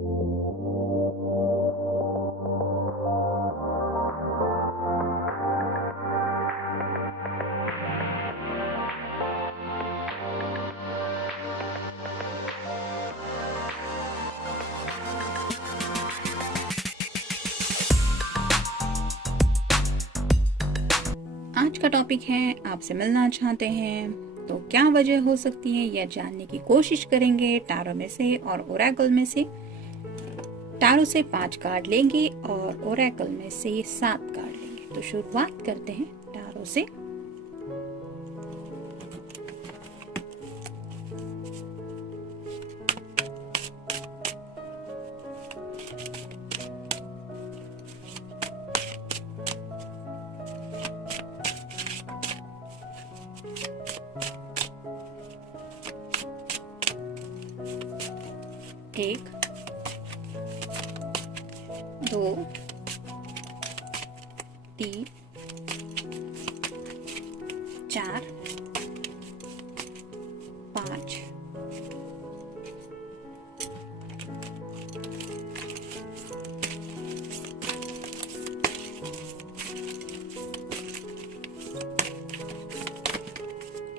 आज का टॉपिक है आपसे मिलना चाहते हैं तो क्या वजह हो सकती है यह जानने की कोशिश करेंगे टैरो में से और ओरेकल में से। टैरो से 5 कार्ड लेंगे और ओरेकल में से 7 कार्ड लेंगे। तो शुरुआत करते हैं टैरो से। एक, 2, 3, 4, 5,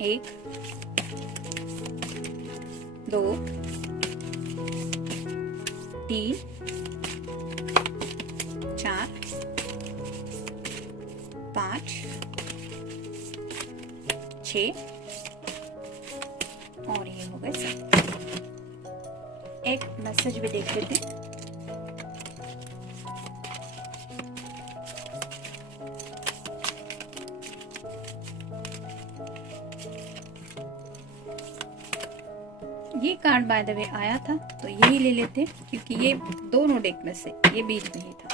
1, 2, 3, 4, 5, 6 और ये हो गए 7। एक मैसेज भी देख लेते हैं। ये कार्ड बाय द वे आया था तो यही ले लेते क्योंकि ये दोनों डेक में से ये बीच में ही था।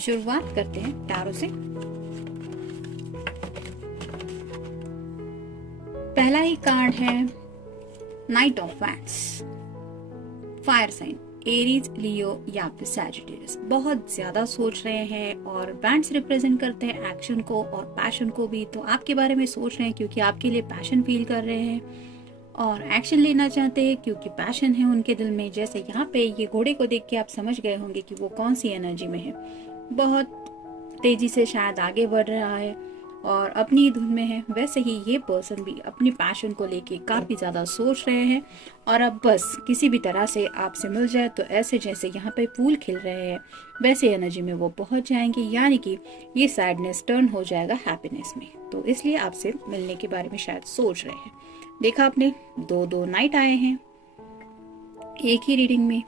शुरुआत करते हैं टैरो से। पहला ही कार्ड है knight of wands. Fire sign Aries, Leo या फिर सैजिटेरियस बहुत ज्यादा सोच रहे हैं और बैंड्स रिप्रेजेंट करते हैं एक्शन को और पैशन को भी। तो आपके बारे में सोच रहे हैं क्योंकि आपके लिए पैशन फील कर रहे हैं और एक्शन लेना चाहते हैं क्योंकि पैशन है उनके दिल में। जैसे यहाँ पे ये घोड़े को देख के आप समझ गए होंगे कि वो कौन सी एनर्जी में है। बहुत तेजी से शायद आगे बढ़ रहा है और अपनी धुन में है। वैसे ही ये पर्सन भी अपनी पैशन को लेके काफी ज्यादा सोच रहे हैं और अब बस किसी भी तरह से आपसे मिल जाए तो ऐसे जैसे यहाँ पे फूल खिल रहे हैं वैसे एनर्जी में वो पहुंच जाएंगे, यानी कि ये सैडनेस टर्न हो जाएगा हैप्पीनेस में। तो इसलिए आपसे मिलने के बारे में शायद सोच रहे हैं। देखा आपने 2 नाइट आए हैं एक ही रीडिंग में।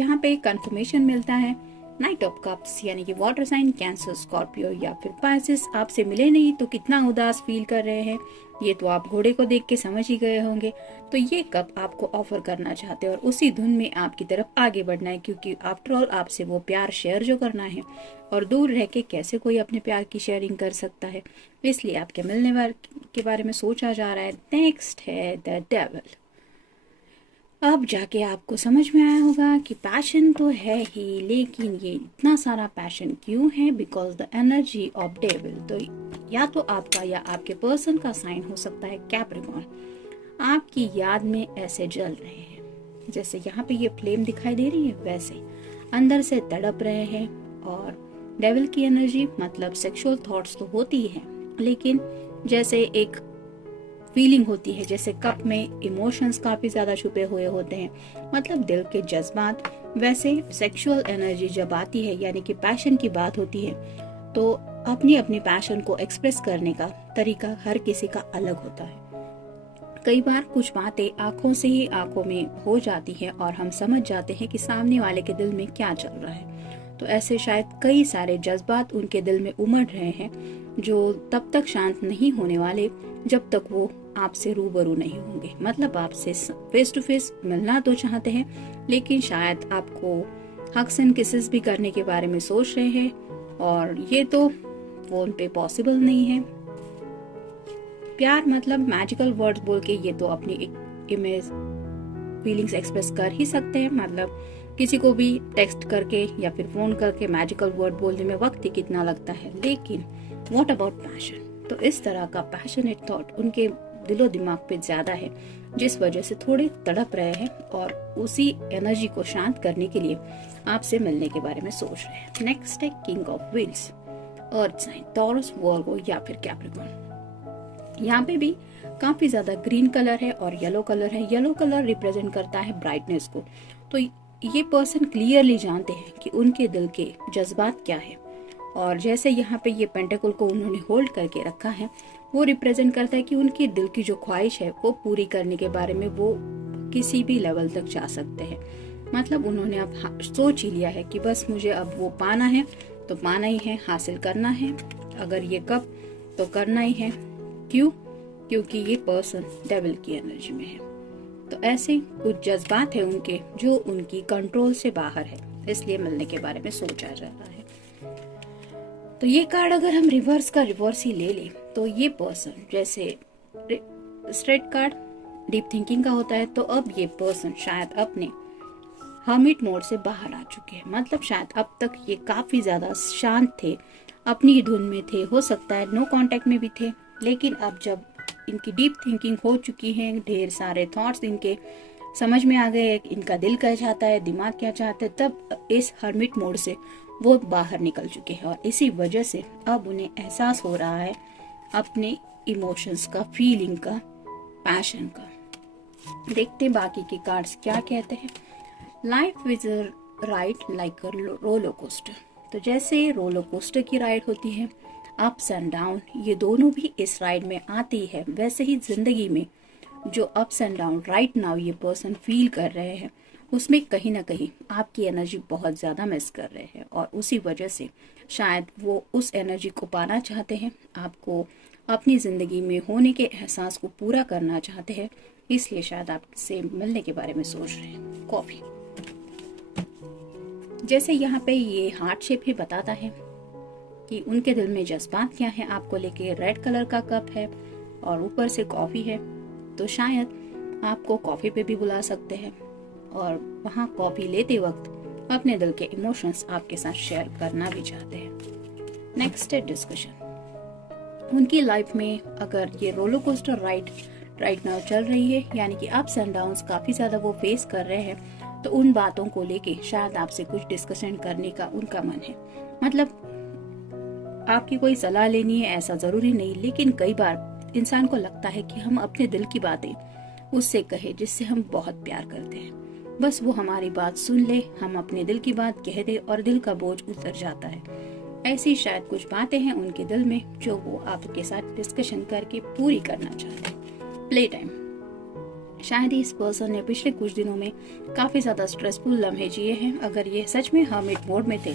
यहाँ पे कंफर्मेशन मिलता है नाइट ऑफ कप्स, यानी कि वाटर साइन कैंसर, स्कॉर्पियो या फिर पाइसेस आपसे मिले नहीं तो कितना उदास फील कर रहे हैं ये तो आप घोड़े को देख के समझ ही गए होंगे। तो ये कप आपको ऑफर करना चाहते हैं और उसी धुन में आपकी तरफ आगे बढ़ना है क्योंकि आफ्टर ऑल आपसे वो प्यार शेयर जो करना है और दूर रह के कैसे कोई अपने प्यार की शेयरिंग कर सकता है, इसलिए आपके मिलने वाले के बारे में सोचा जा रहा है। नेक्स्ट है द डेविल। अब जाके आपको समझ में आया होगा कि पैशन तो है ही, लेकिन ये इतना सारा पैशन क्यों है? Because the energy of devil तो या तो आपका या आपके पर्सन का साइन हो सकता है कैप्रिकॉर्न। आपकी याद में ऐसे जल रहे हैं जैसे यहाँ पे ये फ्लेम दिखाई दे रही है, वैसे अंदर से तड़प रहे हैं। और डेविल की एनर्जी मतलब सेक्सुअल थॉट्स तो होती ही है, लेकिन जैसे एक फीलिंग होती है, जैसे कप में इमोशंस काफी ज्यादा छुपे हुए होते हैं, मतलब दिल के जज्बात, वैसे सेक्सुअल एनर्जी जब आती है यानी कि पैशन की बात होती है तो अपनी अपनी पैशन को एक्सप्रेस करने का तरीका हर किसी का अलग होता है। कई बार कुछ बातें आंखों से ही आंखों में हो जाती है और हम समझ जाते हैं कि सामने वाले के दिल में क्या चल रहा है। तो ऐसे शायद कई सारे जज्बात उनके दिल में उमड़ रहे हैं जो तब तक शांत नहीं होने वाले जब तक वो आपसे रूबरू नहीं होंगे। मतलब आपसे फेस टू फेस मिलना तो चाहते हैं, लेकिन शायद आपको हग्स एंड किसेस भी करने के बारे में सोच रहे हैं और ये तो फोन पे पॉसिबल नहीं है। प्यार मतलब मैजिकल वर्ड्स बोल के ये तो अपनी एक इमेज फीलिंग्स एक्सप्रेस कर ही सकते हैं। मतलब किसी को भी टेक्स्ट करके या फिर फोन करके मैजिकल वर्ड बोलने में वक्त ही कितना लगता है, लेकिन व्हाट अबाउट पैशन? तो इस तरह का पैशनेट थॉट उनके दिलो दिमाग पे ज्यादा है, जिस वजह से थोड़े तड़प रहे हैं और उसी एनर्जी को शांत करने के लिए आपसे मिलने के बारे में सोच रहे हैं। नेक्स्ट है king of wheels, earth sign, Taurus, Virgo या फिर कैप्रिकॉर्न। यहाँ पे भी काफी ज्यादा ग्रीन कलर है और येलो कलर है। येलो कलर रिप्रेजेंट करता है ब्राइटनेस को। तो ये पर्सन क्लियरली जानते हैं कि उनके दिल के जज्बात क्या है, और जैसे यहाँ पे ये पेंटेकल को उन्होंने होल्ड करके रखा है, वो रिप्रेजेंट करता है कि उनकी दिल की जो ख्वाहिश है वो पूरी करने के बारे में वो किसी भी लेवल तक जा सकते हैं। मतलब उन्होंने अब सोच ही लिया है कि बस मुझे अब वो पाना है तो पाना ही है, हासिल करना है, अगर ये कब तो करना ही है। क्यों? क्योंकि ये पर्सन डेविल की एनर्जी में है। तो ऐसे कुछ जज्बात है उनके जो उनकी कंट्रोल से बाहर है, इसलिए मिलने के बारे में सोचा जा रहा है। तो ये कार्ड अगर हम रिवर्स का रिवर्स ही ले लें तो ये पर्सन, जैसे स्ट्रेट कार्ड डीप थिंकिंग का होता है, तो अब ये पर्सन शायद अपने हर्मिट मोड से बाहर आ चुके हैं। मतलब शायद अब तक ये काफी ज्यादा शांत थे, अपनी ही धुन में थे, हो सकता है नो कांटेक्ट में भी थे, लेकिन अब जब इनकी डीप थिंकिंग हो चुकी है, ढेर सारे थॉट्स इनके समझ में आ गए, इनका दिल क्या चाहता है, दिमाग क्या चाहता है, तब इस हर्मिट मोड से वो बाहर निकल चुके हैं। और इसी वजह से अब उन्हें एहसास हो रहा है अपने इमोशंस का, फीलिंग का, पैशन का। देखते बाकी के कार्ड्स क्या कहते हैं। Life is ride like a roller coaster. तो जैसे रोलर कोस्टर की राइड होती है, अप्स एंड डाउन, ये दोनों भी इस राइड में आती है, वैसे ही जिंदगी में जो ups and down right now ये पर्सन फील कर रहे हैं, उसमें कहीं ना कहीं आपकी एनर्जी बहुत ज्यादा मिस कर रहे हैं, और उसी वजह से शायद वो उस एनर्जी को पाना चाहते हैं, आपको अपनी जिंदगी में होने के एहसास को पूरा करना चाहते हैं, इसलिए शायद आपसे मिलने के बारे में सोच रहे हैं। कॉफी, जैसे यहाँ पे ये हार्ट शेप ही बताता है कि उनके दिल में जज्बात क्या है आपको लेके। रेड कलर का कप है और ऊपर से कॉफी है, तो शायद आपको कॉफी पे भी बुला सकते हैं और वहाँ कॉफी लेते वक्त अपने दिल के इमोशंस आपके साथ शेयर करना भी चाहते हैं। नेक्स्ट है डिस्कशन। उनकी लाइफ में अगर ये रोलर कोस्टर राइट नाउ चल रही है, यानी कि अप्स एंड डाउन्स काफी ज्यादा वो फेस कर रहे हैं, तो उन बातों को लेके शायद आपसे कुछ डिस्कशन करने का उनका मन है। मतलब आपकी कोई सलाह लेनी है ऐसा जरूरी नहीं, लेकिन कई बार इंसान को लगता है कि हम अपने दिल की बातें उससे कहे जिससे हम बहुत प्यार करते हैं, बस वो हमारी बात सुन ले, हम अपने दिल की बात कह दे और दिल का बोझ उतर जाता है। ऐसी शायद कुछ बातें हैं उनके दिल में जो वो आपके साथ डिस्कशन करके पूरी करना चाहते हैं। प्ले टाइम, शायद इस पर्सन ने पिछले कुछ दिनों में काफी ज्यादा स्ट्रेसफुल लम्हे जिए हैं। अगर ये सच में हर्मिट मोड में थे,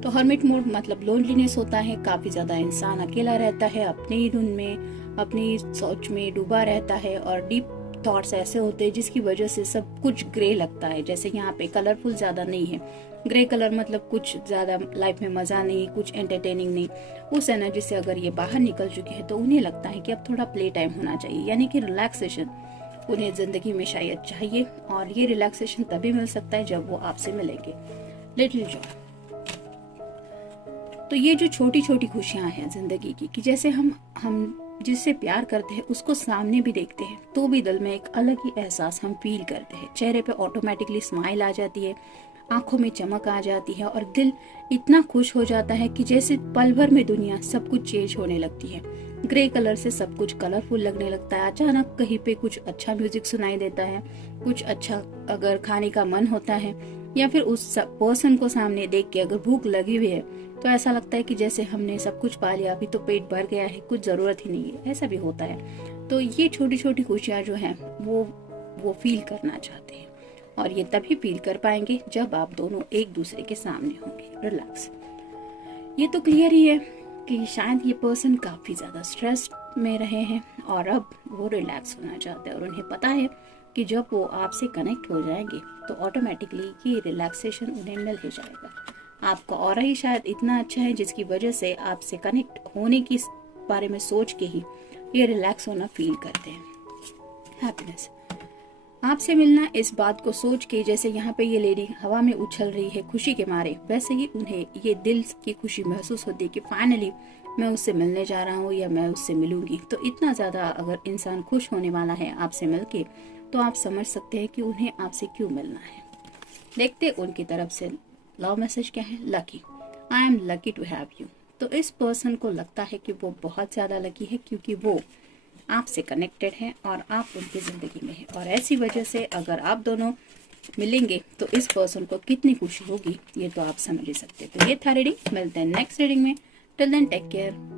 तो हर्मिट मोड मतलब लोनलीनेस होता है, काफी ज्यादा इंसान अकेला रहता है, अपनी ही धुन में, अपनी सोच में डूबा रहता है, और डीप थॉट्स ऐसे होते हैं जिसकी वजह से सब कुछ ग्रे लगता है। जैसे यहाँ पे कलरफुल ज्यादा नहीं है, ग्रे कलर मतलब कुछ ज्यादा लाइफ में मजा नहीं, कुछ एंटरटेनिंग नहीं। उस एनर्जी से अगर ये बाहर निकल चुके हैं तो उन्हें लगता है कि अब थोड़ा प्ले टाइम होना चाहिए, यानी कि रिलैक्सेशन उन्हें जिंदगी में शायद चाहिए, और ये रिलैक्सेशन तभी मिल सकता है जब वो आपसे मिलेंगे। लिटिल जॉय, तो ये जो छोटी छोटी खुशियां हैं जिंदगी की, कि जैसे हम जिससे प्यार करते हैं उसको सामने भी देखते हैं तो भी दिल में एक अलग ही एहसास हम फील करते हैं। चेहरे पे ऑटोमेटिकली स्माइल आ जाती है, आंखों में चमक आ जाती है, और दिल इतना खुश हो जाता है कि जैसे पल भर में दुनिया सब कुछ चेंज होने लगती है। ग्रे कलर से सब कुछ कलरफुल लगने लगता है। अचानक कहीं पे कुछ अच्छा म्यूजिक सुनाई देता है, कुछ अच्छा अगर खाने का मन होता है, या फिर उस पर्सन को सामने देख के अगर भूख लगी हुई है तो ऐसा लगता है कि जैसे हमने सब कुछ पा लिया, अभी तो पेट भर गया है, कुछ जरूरत ही नहीं है, ऐसा भी होता है। तो ये छोटी छोटी खुशियां जो हैं वो फील करना चाहते हैं, और ये तभी फील कर पाएंगे जब आप दोनों एक दूसरे के सामने होंगे। रिलैक्स, ये तो क्लियर ही है कि शायद ये पर्सन काफी ज्यादा स्ट्रेस में रहे हैं और अब वो रिलैक्स होना चाहते हैं, और उन्हें पता है कि जब वो आपसे कनेक्ट हो जाएंगे तो ऑटोमेटिकली ये रिलैक्सेशन उन्हें मिल ही जाएगा। आपका ऑरा ही शायद इतना अच्छा है जिसकी वजह से आपसे कनेक्ट होने की बारे में सोच के ही ये रिलैक्स होना फील करते हैं। हैप्पीनेस, आपसे मिलना इस बात को सोच के, जैसे यहाँ पे ये लेडी हवा में उछल रही है खुशी के मारे, वैसे ही उन्हें ये दिल की खुशी महसूस होती है कि फाइनली मैं उससे मिलने जा रहा हूँ या मैं उससे मिलूंगी। तो इतना ज़्यादा अगर इंसान खुश होने वाला है आपसे मिलके, तो आप समझ सकते हैं कि उन्हें आपसे क्यों मिलना है। देखते उनकी तरफ से लव मैसेज क्या है। Lucky, I am lucky to have you. तो इस पर्सन को लगता है कि वो बहुत ज़्यादा लकी है, क्योंकि वो आपसे कनेक्टेड है और आप उनकी ज़िंदगी में है। और ऐसी वजह से अगर आप दोनों मिलेंगे तो इस पर्सन को कितनी खुशी होगी, ये तो आप समझ ही सकते। तो ये था रीडिंग, मिलते हैं नेक्स्ट रीडिंग में। Till then take care.